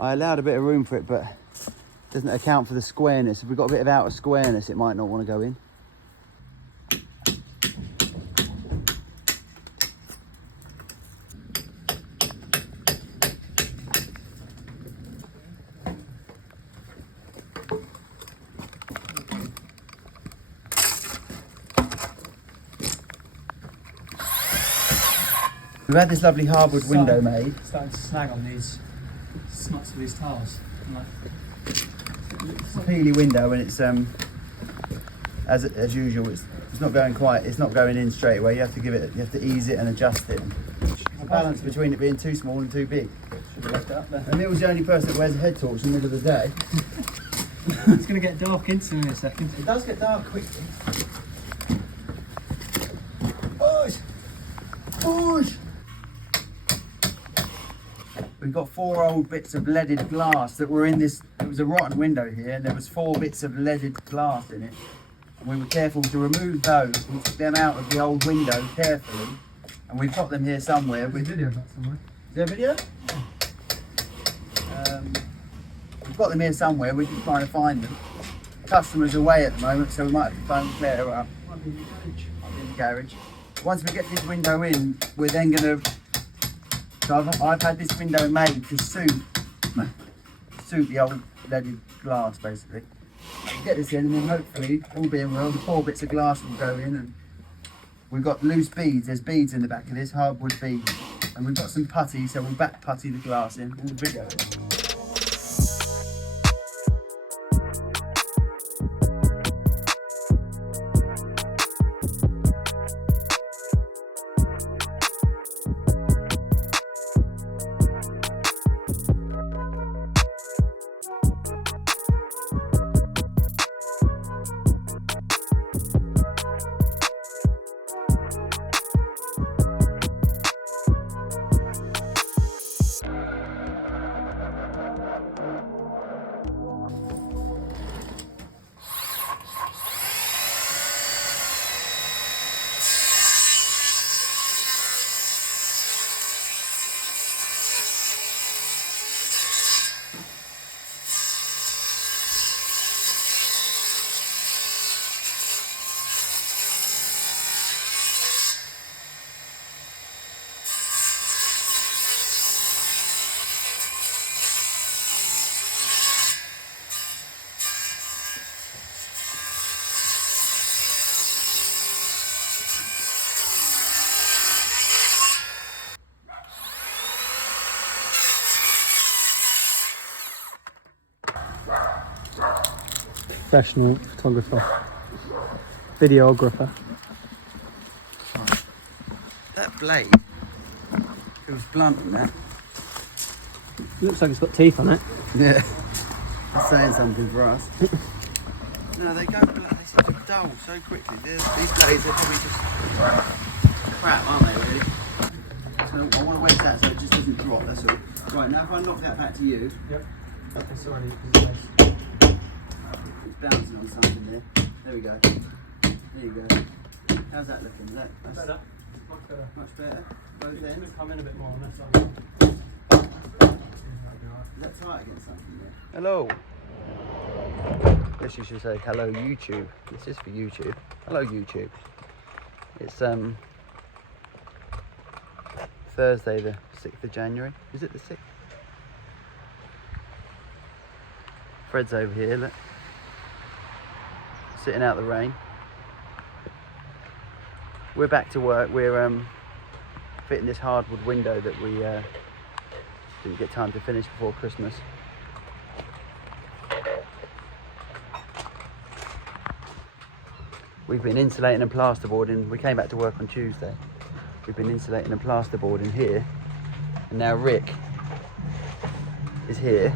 I allowed a bit of room for it, but doesn't account for the squareness. If we've got a bit of outer squareness, it might not want to go in. We've had this lovely hardwood window made. Starting to snag on these snots of these tiles. It's a peely window, and it's as usual. It's not going quite. It's not going in straight away. You have to give it. You have to ease it and adjust it. The balance between it being too small and too big. Should have left it up there. And Neil's the only person that wears a head torch in the middle of the day. It's going to get dark instantly in a second. It does get dark quickly. Push! Push! We've got 4 old bits of leaded glass that were in this. It was a rotten window here, and there was 4 bits of leaded glass in it. And we were careful to remove those. We took them out of the old window carefully, and we've got them here somewhere. There's a video of that somewhere. Is there a video? We've got them here somewhere. We're just trying to find them. Customer's away at the moment, so we might have to phone Claire up. Might be in the garage. Might be in the garage. Once we get this window in, we're then going to. So I've had this window made to suit the old leaded glass, basically. I'll get this in, and then hopefully, all being well, the 4 bits of glass will go in, and we've got loose beads. There's beads in the back of this, hardwood beads, and we've got some putty, so we'll back putty the glass in. All the video. Professional photographer. Videographer. That blade, it was blunt in that. Looks like it's got teeth on it. Yeah, that's saying something for us. No, they go, they seem to dull so quickly. These blades are probably just crap, aren't they, really? So I want to wait that so it just doesn't drop, that's all. Right, now if I knock that back to you. Yep. It's already. It's bouncing on something there. There we go. There you go. How's that looking? Is that Better. Much better. much better? Both It's going ends? to come in a bit more on this side. Is that tight against something there? Hello. I guess you should say hello YouTube. This is for YouTube. Hello YouTube. It's Thursday the 6th of January. Is it the 6th? Fred's over here, look. Sitting out the rain. We're back to work. We're fitting this hardwood window that we didn't get time to finish before Christmas. We've been insulating and plasterboarding. We came back to work on Tuesday. We've been insulating and plasterboarding here, and now Rick is here.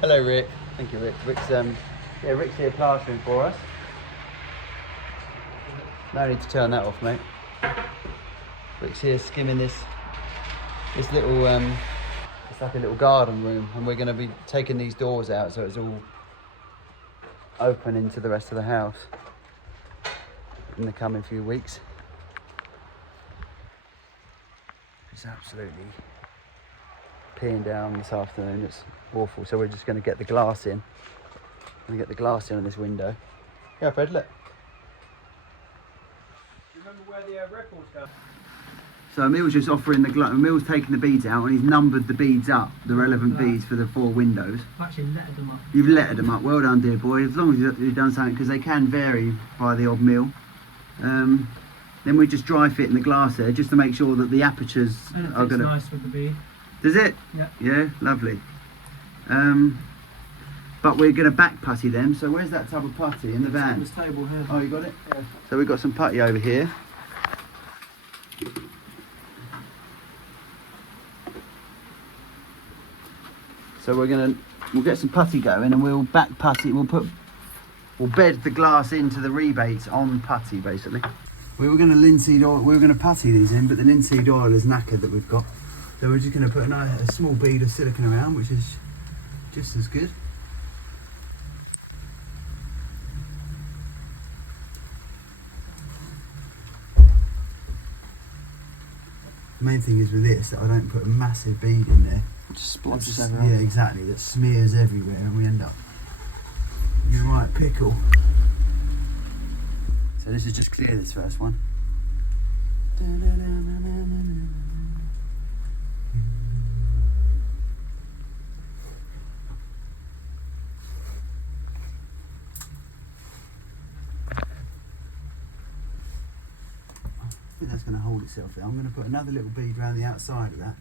Hello, Rick. Thank you, Rick. Rick's here plastering for us. No need to turn that off, mate. Rick's here skimming this little it's like a little garden room, and we're going to be taking these doors out so it's all open into the rest of the house in the coming few weeks. It's absolutely peeing down this afternoon. It's awful. So we're just going to get the glass in. I'm going to get the glass in on this window. Yeah, Fred, look. Remember where the records go? So Emil's just offering the glass. Emil's taking the beads out and he's numbered the beads up, the relevant beads for the 4 windows. I've actually lettered them up. You've lettered them up. Well done, dear boy. As long as you've done something, because they can vary by the odd mil. Then we just dry fit in the glass there, just to make sure that the apertures are going to. Nice with the bead. Does it? Yeah. Yeah, lovely. But we're going to back putty them. So where's that tub of putty in the van? This table here. Oh, you got it? Yeah. So we've got some putty over here. So we'll get some putty going and we'll back putty. We'll bed the glass into the rebates on putty basically. We were going to linseed oil. We were going to putty these in, but the linseed oil is knackered that we've got. So we're just going to put a small bead of silicone around, which is just as good. The main thing is with this that I don't put a massive bead in there. Just splotches Yeah, everywhere. exactly. That smears everywhere, and we end up in a right pickle. So this is just clear this first one. I think that's going to hold itself there. I'm going to put another little bead around the outside of that.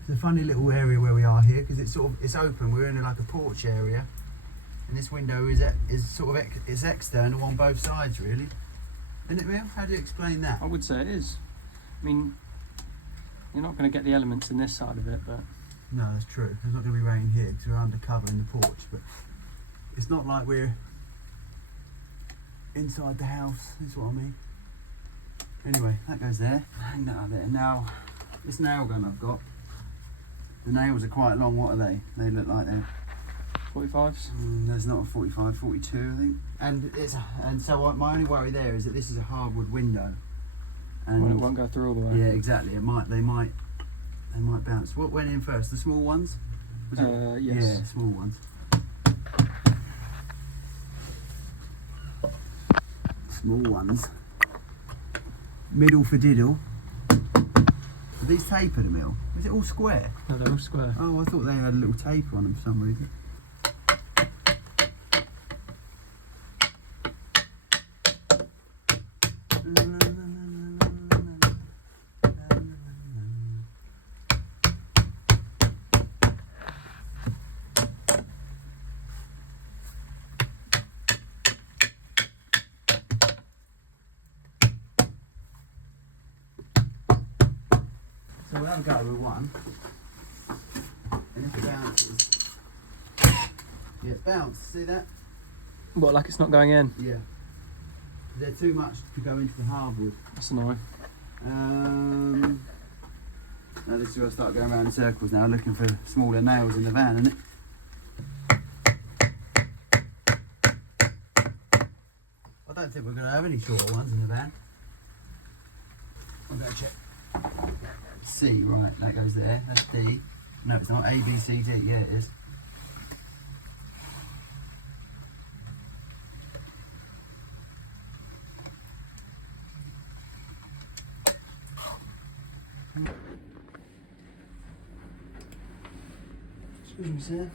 It's a funny little area where we are here because it's open. We're in like a porch area, and this window is it's external on both sides, really. Isn't it, Will? How do you explain that? I would say it is. I mean, you're not going to get the elements in this side of it, but No, that's true. There's not going to be rain here because we're undercover in the porch, but it's not like we're inside the house, is what I mean. Anyway, that goes there. Hang that up there. Now, this nail gun I've got, the nails are quite long. What are they? They look like they're 45s. There's not a 45, 42, I think. And so my only worry there is that this is a hardwood window, and Well, it won't go through all the way. yeah, exactly. They might bounce. What went in first? The small ones? Was it? Yes. Yeah, small ones. Small ones. Middle for diddle. Are these tapered, Emil? Is it all square? No, they're all square. Oh, I thought they had a little taper on them for some reason. So we'll have a go with one. And if it bounces. Yeah, it bounced. See that? What, like it's not going in? Yeah. They're too much to go into the hardwood. That's annoying. Now this is where I start going around in circles now, looking for smaller nails in the van, isn't it? I don't think we're going to have any shorter ones in the van. I'll go check. C, right, that goes there. That's D. No, it's not. A, B, C, D. Yeah, it is. Excuse me, sir.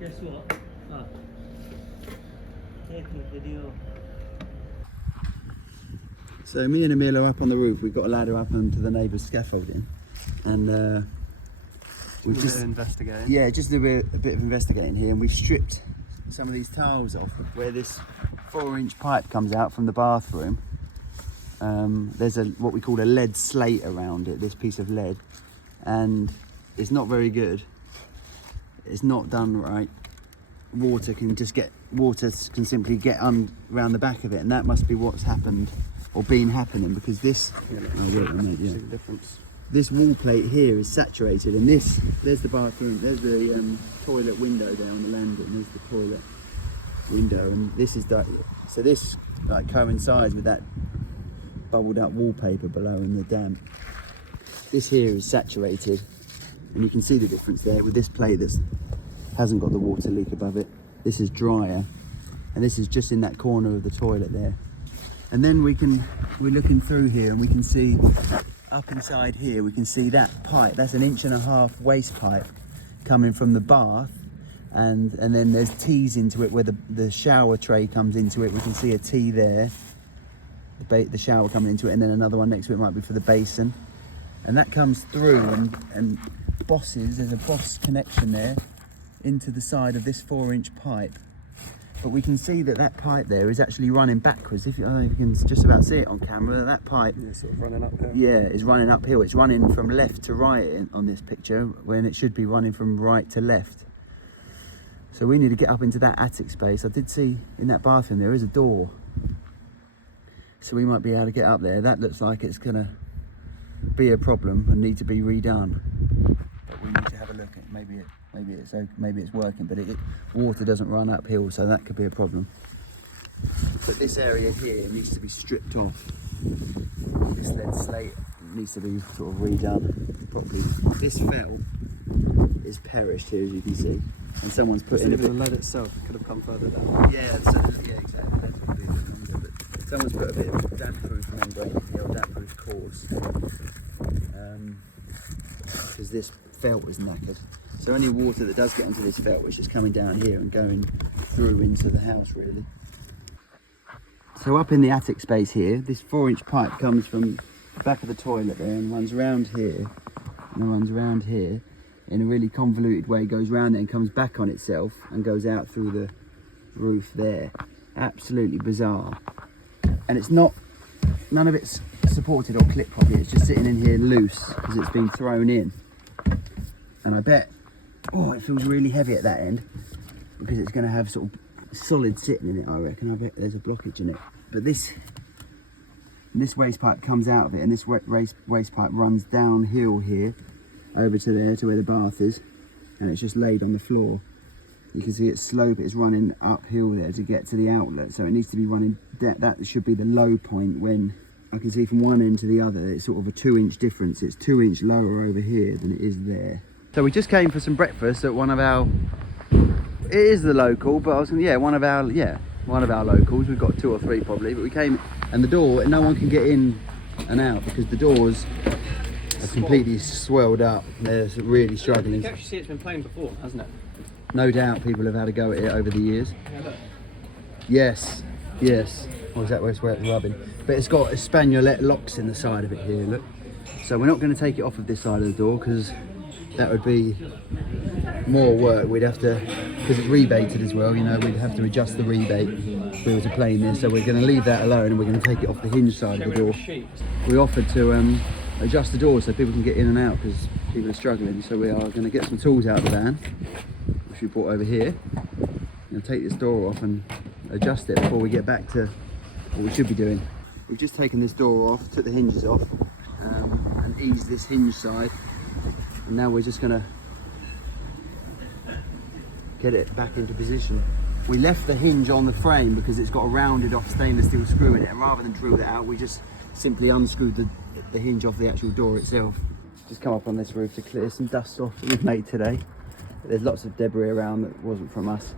Guess what? Take the video. So me and Emil are up on the roof. We've got a ladder up onto the neighbour's scaffolding, and we've just investigating. yeah, just a bit of investigating here, and we've stripped some of these tiles off where this 4-inch pipe comes out from the bathroom. there's what we call a lead slate around it, this piece of lead, and it's not very good. It's not done right. Water can simply get around the back of it, and that must be what's happened or been happening, because this See the difference. this wall plate here is saturated, and there's the bathroom, there's the toilet window there on the landing, there's the toilet window, and this is that. So this like coincides with that bubbled up wallpaper below and the damp. This here is saturated, and you can see the difference there with this plate that hasn't got the water leak above it. This is drier, and this is just in that corner of the toilet there. And then we're looking through here, and we can see up inside here, we can see that pipe. That's an 1.5 inch waste pipe coming from the bath, and then there's T's into it where the shower tray comes into it. We can see a T there, the shower coming into it, and then another one next to it might be for the basin, and that comes through and bosses. There's a boss connection there into the side of this 4 inch pipe. But we can see that pipe there is actually running backwards. I don't know if you can just about see it on camera. That pipe, Sort of running uphill. yeah, is running uphill. It's running from left to right on this picture, when it should be running from right to left. So we need to get up into that attic space. I did see in that bathroom there is a door, so we might be able to get up there. That looks like it's gonna be a problem and need to be redone. But we need to have a look at maybe it's working, but water doesn't run uphill, so that could be a problem. But this area here needs to be stripped off. This lead slate needs to be sort of redone properly. This felt is perished here, as you can see, and someone's put in a bit. The lead itself could have come further down. Yeah, exactly. That's what it is. But someone's put a bit of damp-proof membrane in here, or damp-proof course, because this felt was knackered. So any water that does get onto this felt is just coming down here and going through into the house, really. So up in the attic space here, this 4 inch pipe comes from the back of the toilet there and runs around here, and then runs around here in a really convoluted way, goes round there and comes back on itself and goes out through the roof there. Absolutely bizarre. And it's not, none of it's supported or clipped properly. It's just sitting in here loose because it's been thrown in. And I bet, it feels really heavy at that end, because it's going to have sort of solid sitting in it, I reckon. I bet there's a blockage in it. But this waste pipe comes out of it, and this waste pipe runs downhill here over to there, to where the bath is, and it's just laid on the floor. You can see its slope is running uphill there to get to the outlet, so it needs to be running, that should be the low point. When I can see from one end to the other, it's sort of a 2 inch difference. It's 2 inch lower over here than it is there. So we just came for some breakfast at one of our, it is the local, but I was gonna, one of our locals. We've got 2 or 3 probably, but we came, and the door, no one can get in and out because the doors are completely swelled up. They're really struggling. You can actually see it's been playing before, hasn't it? No doubt people have had a go at it over the years. Yeah, look. Yes. Or is that where it's rubbing? But it's got Espagnolet locks in the side of it here, look. So we're not going to take it off of this side of the door, because that would be more work. We'd have to, because it's rebated as well, you know, we'd have to adjust the rebate if we were to play in this. So we're going to leave that alone, and we're going to take it off the hinge side of the door. We offered to adjust the door so people can get in and out, because people are struggling. So we are going to get some tools out of the van, which we brought over here. We'll take this door off and adjust it before we get back to what we should be doing. We've just taken this door off, took the hinges off, and eased this hinge side, and now we're just going to get it back into position. We left the hinge on the frame because it's got a rounded off stainless steel screw in it, and rather than drill that out, we just simply unscrewed the hinge off the actual door itself. Just come up on this roof to clear some dust off that we've made today. There's lots of debris around that wasn't from us.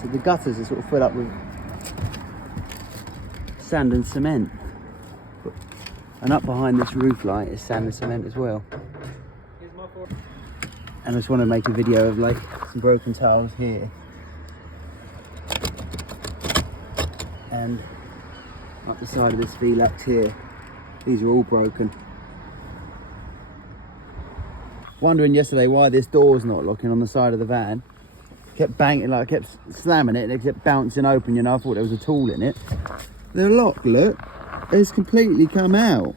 So the gutters are sort of filled up with sand and cement. And up behind this roof light is sand and cement as well. And I just want to make a video of like some broken tiles here. And up the side of this Velux here. These are all broken. Wondering yesterday why this door's not locking on the side of the van. kept banging, like I kept slamming it, and it kept bouncing open. You know, I thought there was a tool in it. The lock, look, it's completely come out.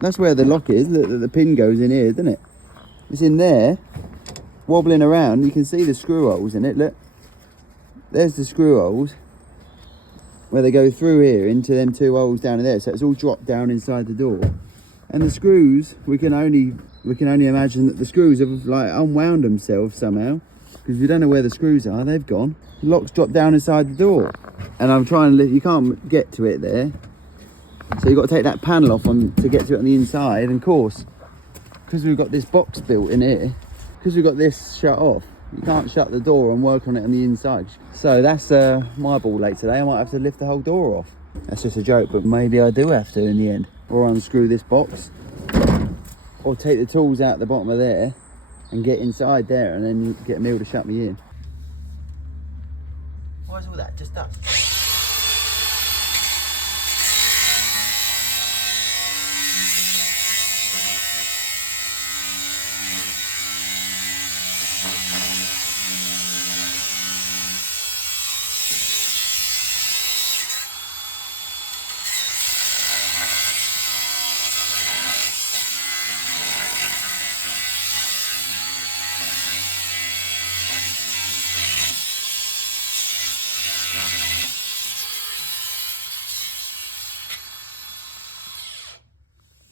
That's where the lock is. The pin goes in here, doesn't it? It's in there, wobbling around. You can see the screw holes in it. Look, there's the screw holes where they go through here into them 2 holes down in there. So it's all dropped down inside the door. And the screws, we can only imagine that the screws have like unwound themselves somehow, because we don't know where the screws are. They've gone. The lock's dropped down inside the door, and I'm trying to lift. You can't get to it there, so you've got to take that panel off to get to it on the inside. And of course, because we've got this box built in here, because we've got this shut off, you can't shut the door and work on it on the inside. So that's my ball ache today. I might have to lift the whole door off. That's just a joke, but maybe I do have to in the end. Or unscrew this box, or take the tools out the bottom of there and get inside there, and then get Emil to shut me in. Why is all that just dust?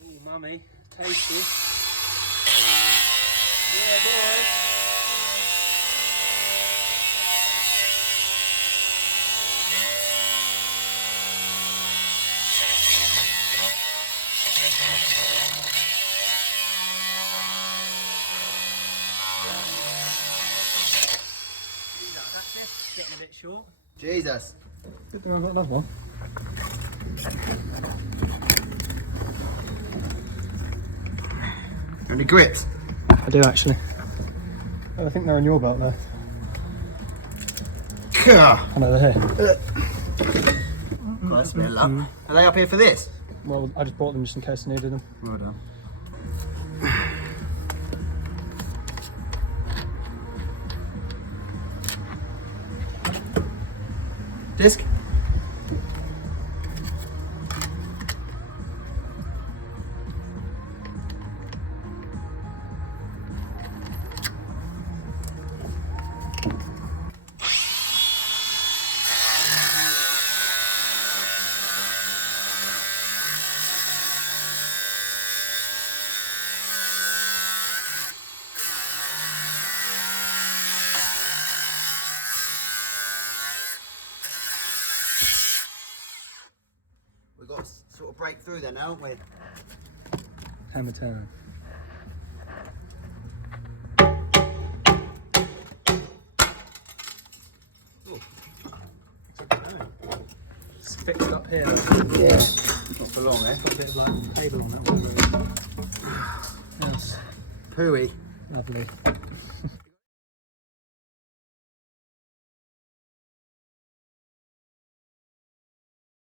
Ooh, mummy, tasty. Yeah, boy. That's it. Getting a bit short. Jesus. Good thing I've got another one. Any grips? I do actually. Oh, I think they're in your belt there. I know they're here. Well, that's a bit of luck. Are they up here for this? Well, I just bought them just in case I needed them. Well done. Disc? We've got to sort of break through there now, haven't we? Hammer time. It's fixed up here. Yeah. Not for long, eh? Got a bit of like cable on that one. Yes. Pooey. Lovely.